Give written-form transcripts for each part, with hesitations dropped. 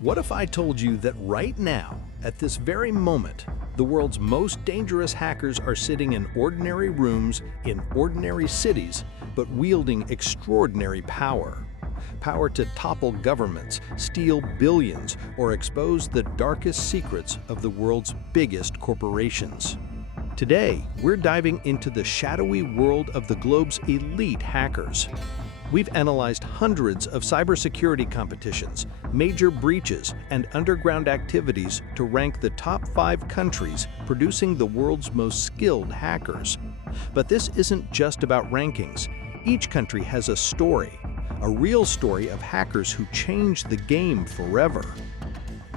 What if I told you that right now, at this very moment, the world's most dangerous hackers are sitting in ordinary rooms in ordinary cities, but wielding extraordinary power? Power to topple governments, steal billions, or expose the darkest secrets of the world's biggest corporations. Today, we're diving into the shadowy world of the globe's elite hackers. We've analyzed hundreds of cybersecurity competitions, major breaches, and underground activities to rank the top 5 countries producing the world's most skilled hackers. But this isn't just about rankings. Each country has a story, a real story of hackers who changed the game forever.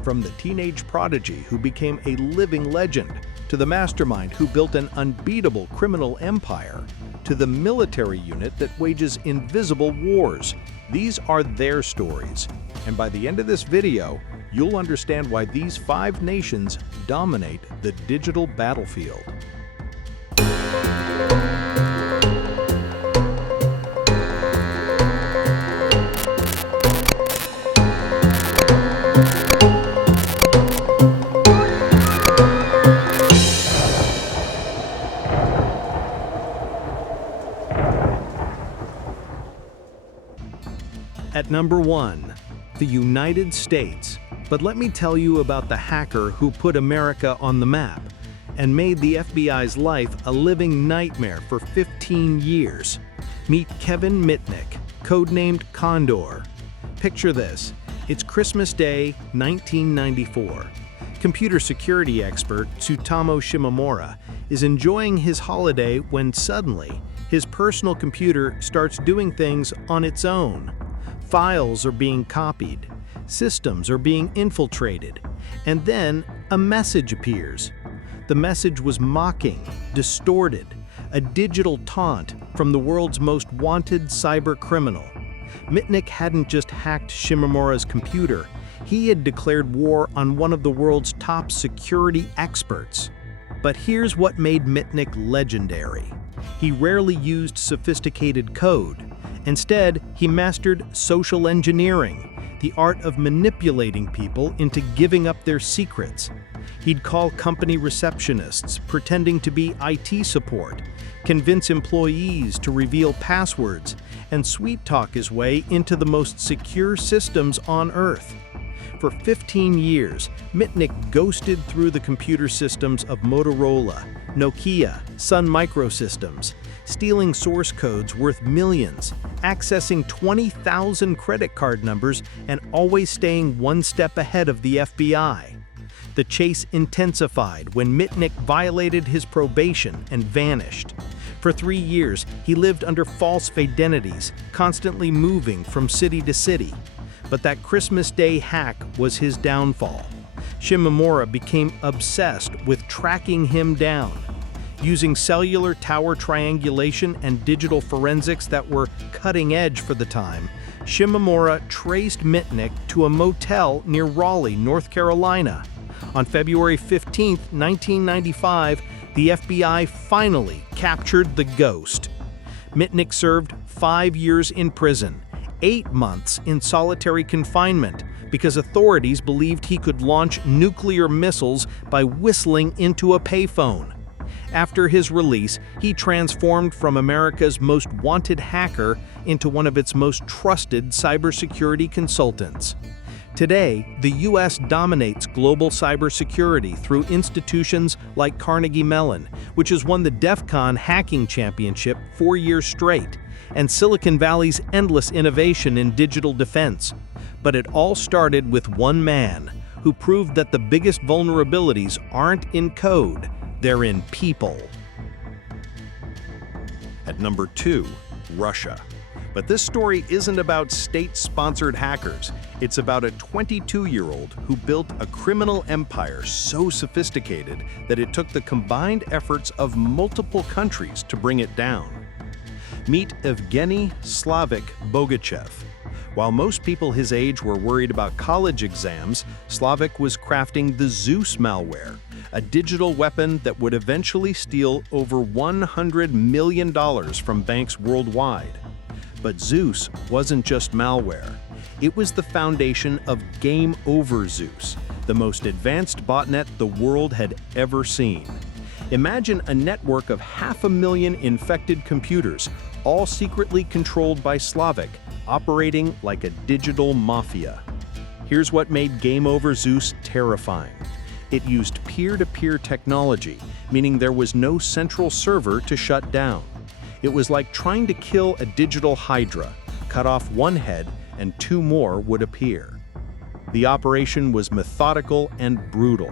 From the teenage prodigy who became a living legend, to the mastermind who built an unbeatable criminal empire, to the military unit that wages invisible wars. These are their stories. And by the end of this video, you'll understand why these 5 nations dominate the digital battlefield. At number 1, the United States. But let me tell you about the hacker who put America on the map and made the FBI's life a living nightmare for 15 years. Meet Kevin Mitnick, codenamed Condor. Picture this. It's Christmas Day, 1994. Computer security expert Tsutomu Shimomura is enjoying his holiday when suddenly his personal computer starts doing things on its own. Files are being copied, systems are being infiltrated, and then a message appears. The message was mocking, distorted, a digital taunt from the world's most wanted cyber criminal. Mitnick hadn't just hacked Shimomura's computer, he had declared war on one of the world's top security experts. But here's what made Mitnick legendary. He rarely used sophisticated code. Instead, he mastered social engineering, the art of manipulating people into giving up their secrets. He'd call company receptionists pretending to be IT support, convince employees to reveal passwords, and sweet-talk his way into the most secure systems on Earth. For 15 years, Mitnick ghosted through the computer systems of Motorola, Nokia, Sun Microsystems, stealing source codes worth millions, accessing 20,000 credit card numbers, and always staying one step ahead of the FBI. The chase intensified when Mitnick violated his probation and vanished. For 3 years, he lived under false identities, constantly moving from city to city. But that Christmas Day hack was his downfall. Shimomura became obsessed with tracking him down. Using cellular tower triangulation and digital forensics that were cutting edge for the time, Shimomura traced Mitnick to a motel near Raleigh, North Carolina. On February 15, 1995, the FBI finally captured the ghost. Mitnick served 5 years in prison, 8 months in solitary confinement, because authorities believed he could launch nuclear missiles by whistling into a payphone. After his release, he transformed from America's most wanted hacker into one of its most trusted cybersecurity consultants. Today, the U.S. dominates global cybersecurity through institutions like Carnegie Mellon, which has won the DEF CON hacking championship 4 years straight, and Silicon Valley's endless innovation in digital defense. But it all started with one man who proved that the biggest vulnerabilities aren't in code, they're in people. At number 2, Russia. But this story isn't about state-sponsored hackers. It's about a 22-year-old who built a criminal empire so sophisticated that it took the combined efforts of multiple countries to bring it down. Meet Evgeny Slavik Bogachev. While most people his age were worried about college exams, Slavik was crafting the Zeus malware, a digital weapon that would eventually steal over $100 million from banks worldwide. But Zeus wasn't just malware. It was the foundation of Game Over Zeus, the most advanced botnet the world had ever seen. Imagine a network of 500,000 infected computers, all secretly controlled by Slavic, operating like a digital mafia. Here's what made Game Over Zeus terrifying. It used peer-to-peer technology, meaning there was no central server to shut down. It was like trying to kill a digital hydra, cut off one head and two more would appear. The operation was methodical and brutal.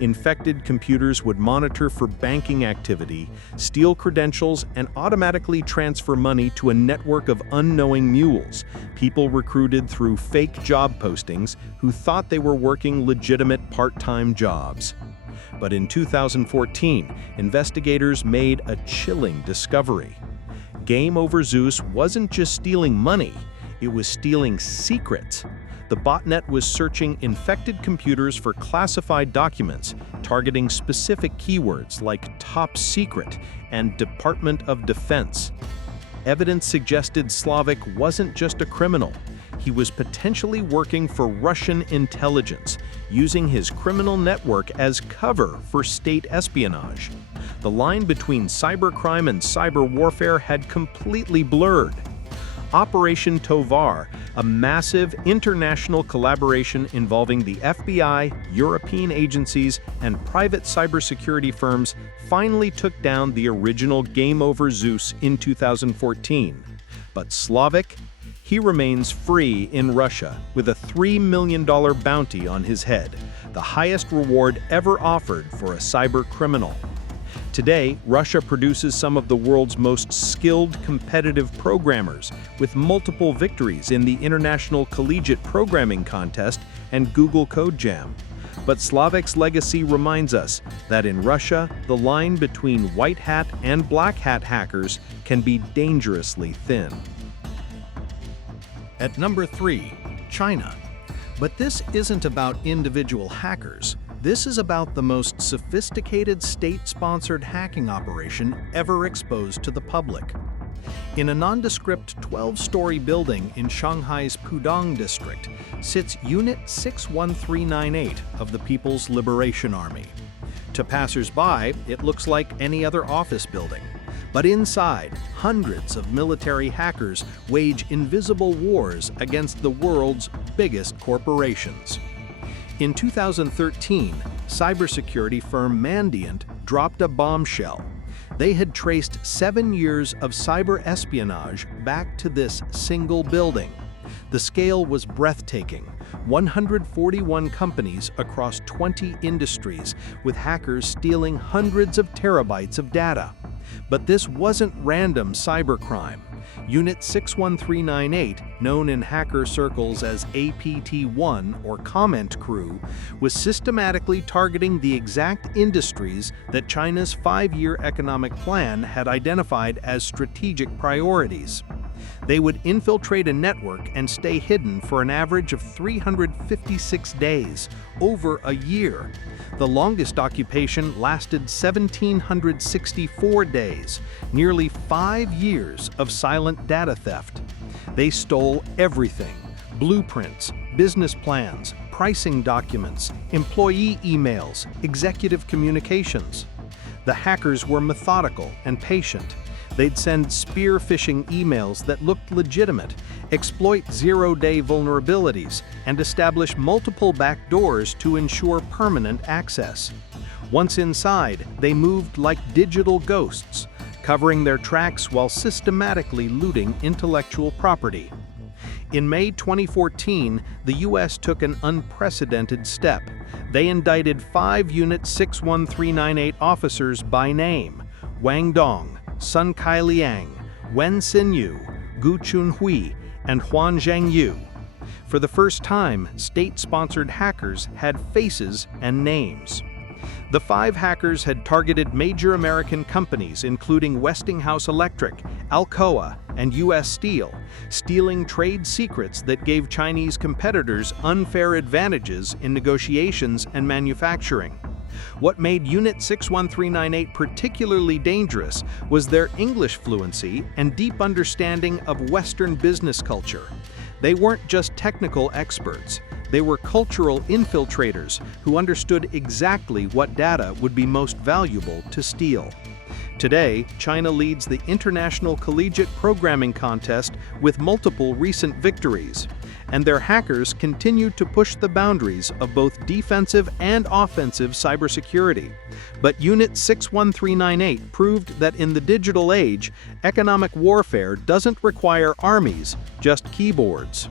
Infected computers would monitor for banking activity, steal credentials, and automatically transfer money to a network of unknowing mules, people recruited through fake job postings who thought they were working legitimate part-time jobs. But in 2014, investigators made a chilling discovery. Game Over Zeus wasn't just stealing money, it was stealing secrets. The botnet was searching infected computers for classified documents, targeting specific keywords like top secret and Department of Defense. Evidence suggested Slavic wasn't just a criminal. He was potentially working for Russian intelligence, using his criminal network as cover for state espionage. The line between cybercrime and cyber warfare had completely blurred. Operation Tovar, a massive international collaboration involving the FBI, European agencies, and private cybersecurity firms, finally took down the original Game Over Zeus in 2014. But Slavic? He remains free in Russia with a $3 million bounty on his head, the highest reward ever offered for a cyber criminal. Today, Russia produces some of the world's most skilled competitive programmers, with multiple victories in the International Collegiate Programming Contest and Google Code Jam. But Slavic's legacy reminds us that in Russia, the line between white hat and black hat hackers can be dangerously thin. At number 3, China. But this isn't about individual hackers. This is about the most sophisticated state-sponsored hacking operation ever exposed to the public. In a nondescript 12-story building in Shanghai's Pudong district sits Unit 61398 of the People's Liberation Army. To passers-by, it looks like any other office building. But inside, hundreds of military hackers wage invisible wars against the world's biggest corporations. In 2013, cybersecurity firm Mandiant dropped a bombshell. They had traced 7 years of cyber espionage back to this single building. The scale was breathtaking. 141 companies across 20 industries, with hackers stealing hundreds of terabytes of data. But this wasn't random cybercrime. Unit 61398, known in hacker circles as APT-1 or Comment Crew, was systematically targeting the exact industries that China's 5-year economic plan had identified as strategic priorities. They would infiltrate a network and stay hidden for an average of 356 days, over a year. The longest occupation lasted 1,764 days, nearly 5 years of silent data theft. They stole everything: blueprints, business plans, pricing documents, employee emails, executive communications. The hackers were methodical and patient. They'd send spear phishing emails that looked legitimate, exploit zero-day vulnerabilities, and establish multiple backdoors to ensure permanent access. Once inside, they moved like digital ghosts, covering their tracks while systematically looting intellectual property. In May 2014, the U.S. took an unprecedented step. They indicted 5 Unit 61398 officers by name: Wang Dong, Sun Kailiang, Wen Xinyu, Gu Chunhui, and Huan Zhangyu. For the first time, state-sponsored hackers had faces and names. The 5 hackers had targeted major American companies including Westinghouse Electric, Alcoa, and U.S. Steel, stealing trade secrets that gave Chinese competitors unfair advantages in negotiations and manufacturing. What made Unit 61398 particularly dangerous was their English fluency and deep understanding of Western business culture. They weren't just technical experts. They were cultural infiltrators who understood exactly what data would be most valuable to steal. Today, China leads the International Collegiate Programming Contest with multiple recent victories, and their hackers continue to push the boundaries of both defensive and offensive cybersecurity. But Unit 61398 proved that in the digital age, economic warfare doesn't require armies, just keyboards.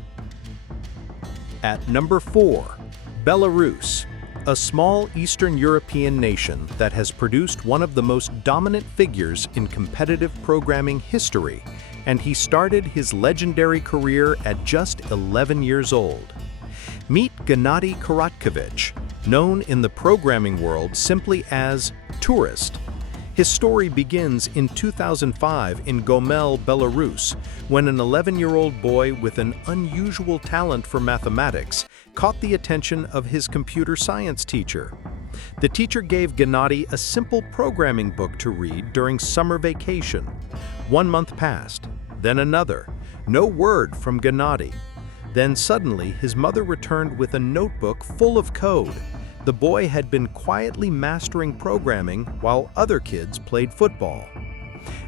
At number 4, Belarus, a small Eastern European nation that has produced one of the most dominant figures in competitive programming history, and he started his legendary career at just 11 years old. Meet Gennady Karatkevich, known in the programming world simply as Tourist. His story begins in 2005 in Gomel, Belarus, when an 11-year-old boy with an unusual talent for mathematics caught the attention of his computer science teacher. The teacher gave Gennady a simple programming book to read during summer vacation. 1 month passed, then another. No word from Gennady. Then suddenly his mother returned with a notebook full of code. The boy had been quietly mastering programming while other kids played football.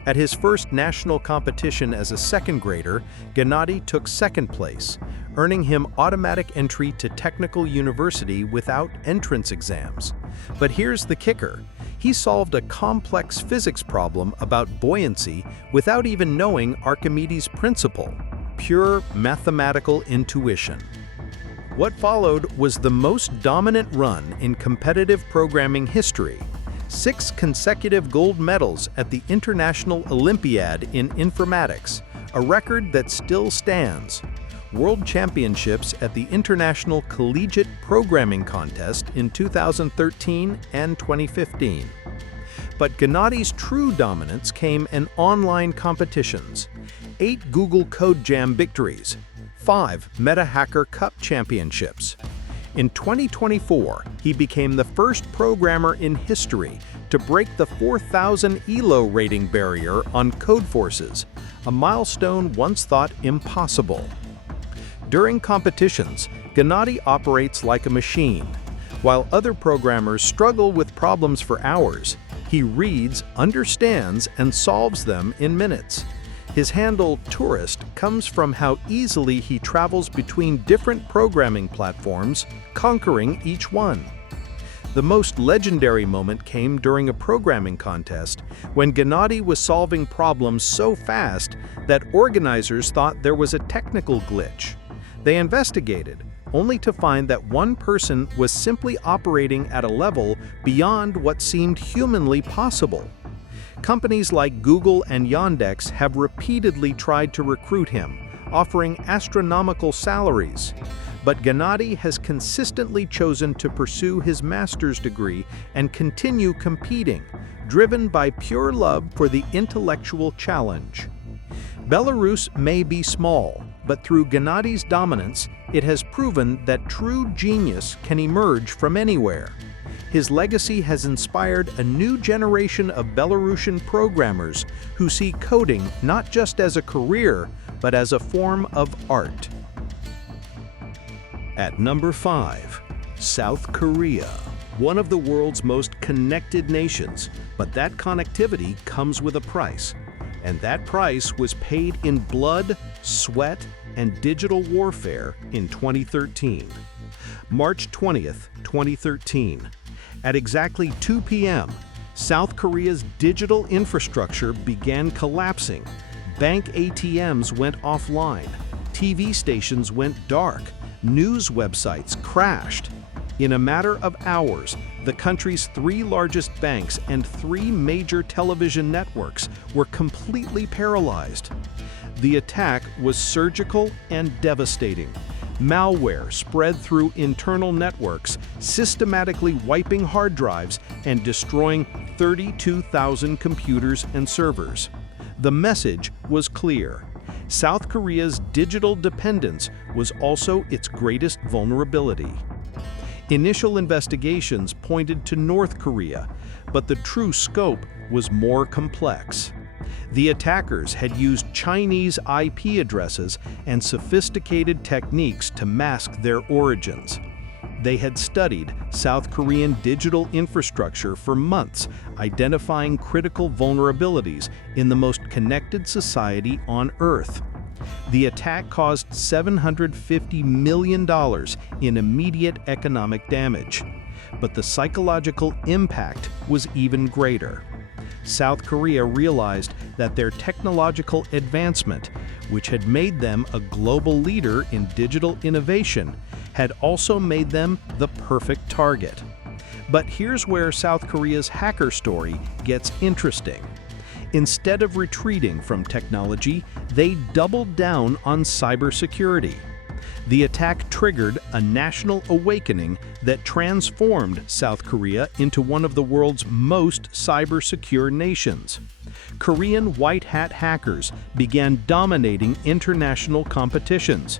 At his first national competition as a second grader, Gennady took second place, earning him automatic entry to technical university without entrance exams. But here's the kicker. He solved a complex physics problem about buoyancy without even knowing Archimedes' principle. Pure mathematical intuition. What followed was the most dominant run in competitive programming history. 6 consecutive gold medals at the International Olympiad in Informatics, a record that still stands. World Championships at the International Collegiate Programming Contest in 2013 and 2015. But Gennady's true dominance came in online competitions. 8 Google Code Jam victories, 5 Meta Hacker Cup championships. In 2024, he became the first programmer in history to break the 4,000 ELO rating barrier on Codeforces, a milestone once thought impossible. During competitions, Gennady operates like a machine. While other programmers struggle with problems for hours, he reads, understands, and solves them in minutes. His handle, Tourist, comes from how easily he travels between different programming platforms, conquering each one. The most legendary moment came during a programming contest when Gennady was solving problems so fast that organizers thought there was a technical glitch. They investigated, only to find that one person was simply operating at a level beyond what seemed humanly possible. Companies like Google and Yandex have repeatedly tried to recruit him, offering astronomical salaries. But Gennady has consistently chosen to pursue his master's degree and continue competing, driven by pure love for the intellectual challenge. Belarus may be small, but through Gennady's dominance, it has proven that true genius can emerge from anywhere. His legacy has inspired a new generation of Belarusian programmers who see coding not just as a career, but as a form of art. At number 5, South Korea, one of the world's most connected nations, but that connectivity comes with a price. And that price was paid in blood, sweat, and digital warfare in 2013. March 20th, 2013. At exactly 2 p.m., South Korea's digital infrastructure began collapsing. Bank ATMs went offline. TV stations went dark. News websites crashed. In a matter of hours, the country's 3 largest banks and 3 major television networks were completely paralyzed. The attack was surgical and devastating. Malware spread through internal networks, systematically wiping hard drives and destroying 32,000 computers and servers. The message was clear. South Korea's digital dependence was also its greatest vulnerability. Initial investigations pointed to North Korea, but the true scope was more complex. The attackers had used Chinese IP addresses and sophisticated techniques to mask their origins. They had studied South Korean digital infrastructure for months, identifying critical vulnerabilities in the most connected society on Earth. The attack caused $750 million in immediate economic damage. But the psychological impact was even greater. South Korea realized that their technological advancement, which had made them a global leader in digital innovation, had also made them the perfect target. But here's where South Korea's hacker story gets interesting. Instead of retreating from technology, they doubled down on cybersecurity. The attack triggered a national awakening that transformed South Korea into one of the world's most cyber-secure nations. Korean white hat hackers began dominating international competitions.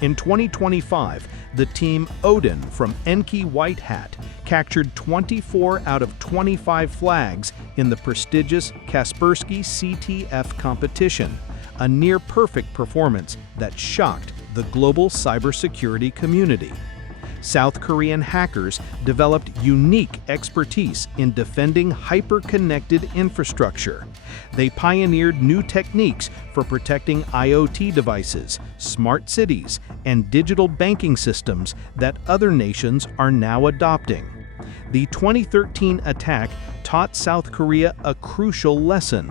In 2025, the team Odin from Enki White Hat captured 24 out of 25 flags in the prestigious Kaspersky CTF competition, a near-perfect performance that shocked the global cybersecurity community. South Korean hackers developed unique expertise in defending hyper-connected infrastructure. They pioneered new techniques for protecting IoT devices, smart cities, and digital banking systems that other nations are now adopting. The 2013 attack taught South Korea a crucial lesson.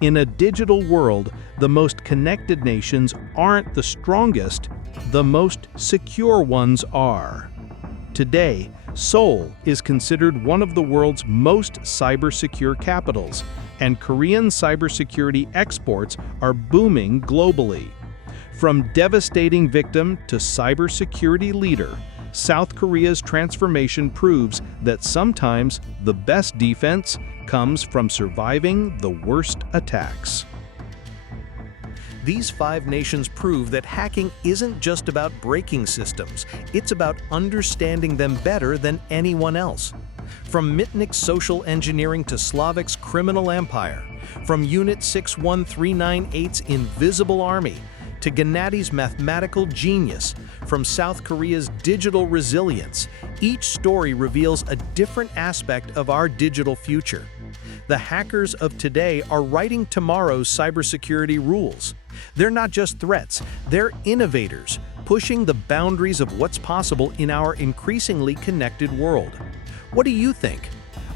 In a digital world, the most connected nations aren't the strongest, the most secure ones are. Today, Seoul is considered one of the world's most cybersecure capitals, and Korean cybersecurity exports are booming globally. From devastating victim to cybersecurity leader, South Korea's transformation proves that sometimes the best defense comes from surviving the worst attacks. These 5 nations prove that hacking isn't just about breaking systems, it's about understanding them better than anyone else. From Mitnick's social engineering to Slavic's criminal empire, from Unit 61398's invisible army to Gennadi's mathematical genius, from South Korea's digital resilience, each story reveals a different aspect of our digital future. The hackers of today are writing tomorrow's cybersecurity rules. They're not just threats, they're innovators, pushing the boundaries of what's possible in our increasingly connected world. What do you think?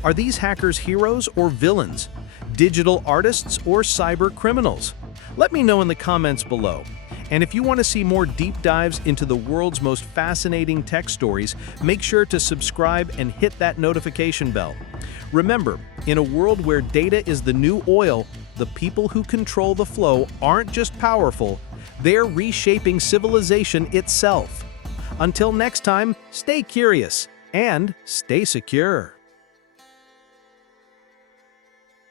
Are these hackers heroes or villains? Digital artists or cyber criminals? Let me know in the comments below. And if you want to see more deep dives into the world's most fascinating tech stories, make sure to subscribe and hit that notification bell. Remember, in a world where data is the new oil, the people who control the flow aren't just powerful, they're reshaping civilization itself. Until next time, stay curious and stay secure.